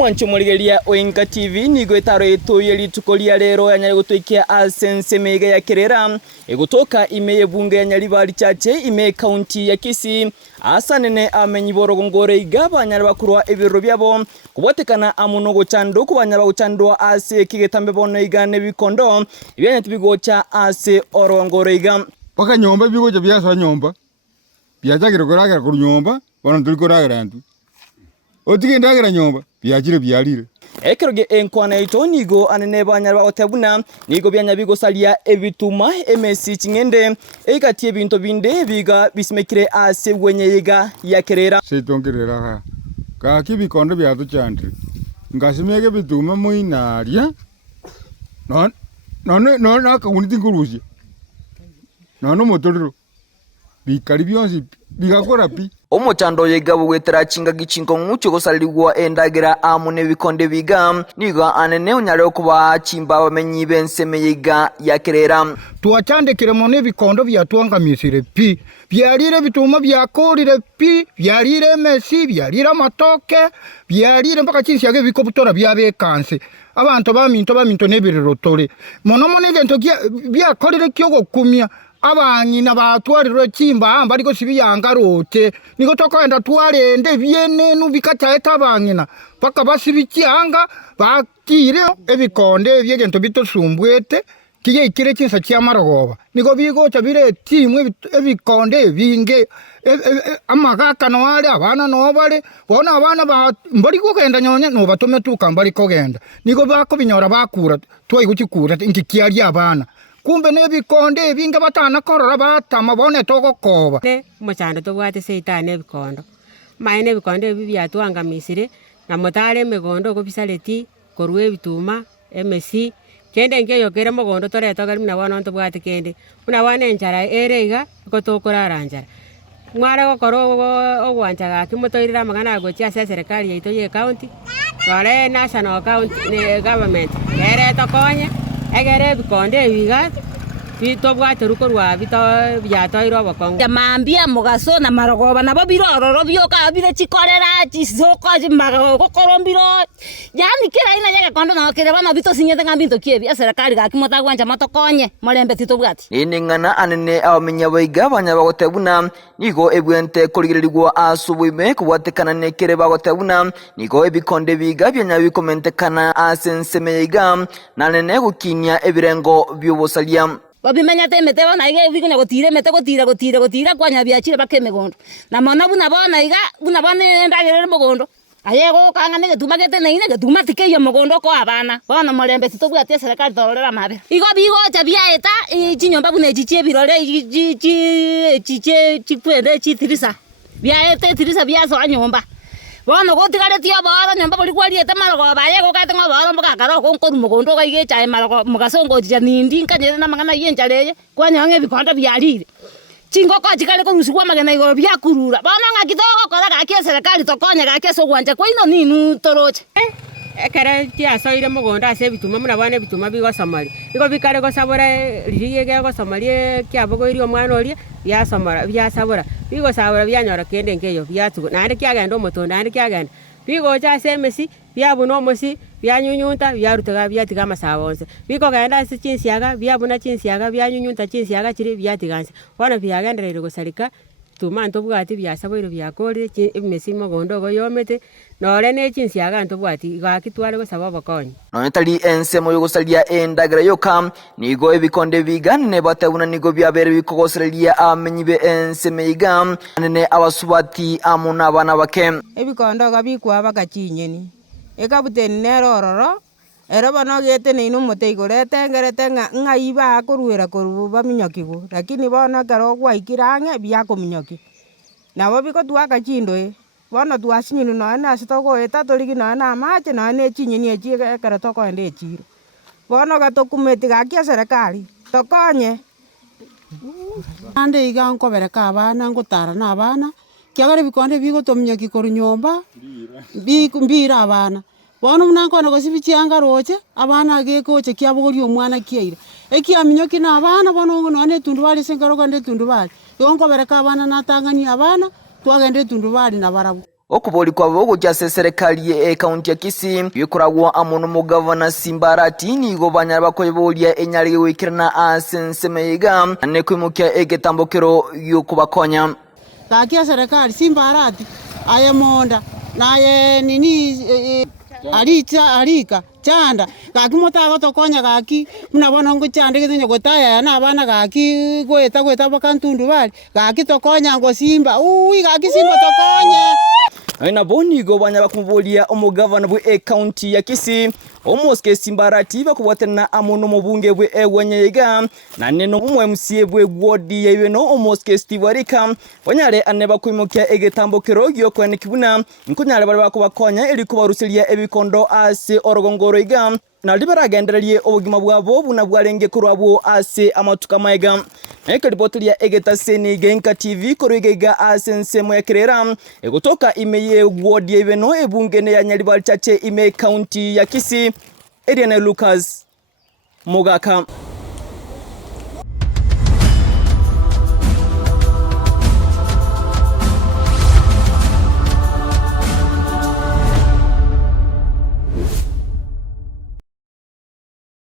Omwancho murigeria Oinka TV nigo itaro etoyeri tukoria rero yanyari gutuikia asense mega ya Kirera egutoka ime bunge ya Nyaribari chache ime county ya Kisii asanene amenyi borogongore igaba nyari bakurwa ebiro byabo kubotekana amuno gochando kubanyaba guchandwa ase kigetambe bono igane bikondo ibyanye tubigocha ase orongore iga paka nyomba bigocha byasa nyomba byajagire koragira ku nyomba bono turi koragira ntu otigendagira nyomba byagire byarire ekeroge enkwana ito nigo anene banyari bagotebuna nigo byanya bigosalia ebituma emesi chingende egati ebinto binde biga bisimekire ase gwenye yiga ya Kirera setongerera ha ka kibikondo byatu chande ngasimege bituma muinaria no akauniti nguruzi no motorero bikari byonsi bigakora pi omochando yegabo gwetera chinga gichingo ngucho gosalirwa endagira amune bikonde biga niga anene unyare okuba chimba bamenyi benseme yiga ya Kirera tuwachandikire mone bikondo byatwangamisire pi byarire bituma byakorire pi byarire mesi byarire matoke byarire mpaka chinsiage bikobutora byabekanse abantu baminto nebirotore mono gento byakorire kyogo kumya abanyina batwarirwe chimba bariko sibiyangarote niko tokaenda twarende byene nubikataeta abanyina paka basibicyanga bakire ebikonde byegento bitosumbwete kiye ikire kinsa cyamarogoba niko bigocha bire timwe ebikonde binge amagaka no wale abana no bale bona abana mbari kugenda nyonya no batome tukambari kogenda niko bako binyora bakura twayi gukikura inkikiari abana kumbe nebikonde binga batana korora batama bone togokoba ne muchando tobwate seitane bikondo maine bikonde byatwangamisire na motare megondo ko bisaleti korwe bituma MSC kende ngeyo kere mogondo toreto gari na wana tobwate kende una wana enjara erega ko tokorara njara mware gokoro ogwanjaga kimotoirira magana gochia serikali yaito ye county kore national county government ere tokonye egere bikonde biga bitobwate rukorwa byatoirwa bakongo mambia mugaso na marogoba nabo birororo byoka bire chikorera chisoko jimago kokorombiro yani kira ina yaga kondo na kire bana bito sinyete ngambinto kiebi serikali gakimota gwanja matokonye morembe titobwati iningana anene abamenya baiga banya bagotebuna nigo ebwente kurigirirwa asubuime kubwatekana nekere bagotebuna nigo ebikonde biga byanya bikomentekana asensemeiga nanene gukinya ebirengo byobosalia babimenya temete bona ige bigunya gotire mete gotira kwanya byachire bakemegondo na mona bona iga bona ndagere mogondo ayego kanga nege tumagete neine getuma tikeyo mogondo ko abana bona morembe titobwate serikali torera mabe igo bigocha byaeta chinyomba bune chichie birore chikwende chitirisa byaete tirisa byaso anyomba bona gotigare tio bora nyomba boli kwariete marogo baye go kate ngo bora mboka karo ko nkoru mogondo ga ige chae marogo mugasongo jya nindi nkanyere na magana yenjareye kwanyange bikonda byarire chingo ko chikale ko rusigwa magana igo byakurura bona ngakitogo kora ga kia serikali tokonya ga kia so gwanja ko ino ninu toroche ekere tiasoire mogondo ase bituma muna bane bituma bigo samari igo bikare go sabora riyege go samari kyabo irio mwana orie byasomara byasabora bigo sabora byanyora kende ngeyo byatugo nande kyagenda omotonda nande kyagenda bigo cha semesi byabuna omosi byanyunyunta byarutaga byatiga masabonse bigo genda ase chinsiaga byabuna chinsiaga byanyunyunta chinsiaga chiri byatiganse bona byagenderere gosarika tumanto bwati byasaboiro byakore emesi mogondo go yomete nore ne chinsiaga ntobwati gakitware go saba bakonye nonetali ensemo yogosalia endagira yoka nigo ebikonde bigane batebuna nigo byabere bikogoserelia amenyi be ensemeiga nene abasubati amuna abana bake ebikondo gabikwa bakachinyeni ekabuteni nerororo eraba no gete ne inu moteigorete ngerete ngaiba akoruera koruba minyokigo lakini bona karo gwaikirange byakominyoki nabo biko tuaka chindo bona tuasinyinu no na sitoko etatorigi no na mache no ne chinyeni echiga karo toko ende echiro bona gatokumeti gakia serikali tokonye ande iga nkobereka abana ngotara na abana kyagare bikonde bigo tominyoki koru nyomba mbira abana bona munanko na gosibicyanga roche abana agekoche kyabogori omwana kyeire ekiaminyoki na abana bona ngo ne tundu bali sengaro kande tundu bali yonko bereka abana natangani abana twagende tundu bali na barabu okuboli kwabo gukya serikali e county ya Kisii bikoragwo amuno mugavana Simbarati nigo banyara bakoyebolia enyari wikirana asensemeiga ane kwimukya egetambokero yokubakonya kakia serikali Simbarati aye monda naye nini alika chanda kaki motago tokonya kaki munabona ngo chande gitunye gotaya na abana kaki gweta bakantundu bali kaki tokonya ngo Simba kaki Simba tokonya aina bonigo banya bakumbolia omugavana bwe e county ya Kisii omoske Simbarati bakubwatana amuno mubunge bwe ewenyega na neno umwe MCA bwe wodi yebeno omoske Steve Warika banyare ane bakwimukya egetambokero gyokwane kibuna nkunyare bali bakubakonya eli kubarusilia ebikondo ase orogongoro iga na liberagenderelie obugima bwabo buna bwarenge kurwabo ase amatuka maiga ekalipotulia egetaseni genka TV korigega asensemo ya Kirera egotoka imeye wodi yebeno ebungene ya Nyaribari chache ime county ya Kisii Eriane Lucas Mogaka.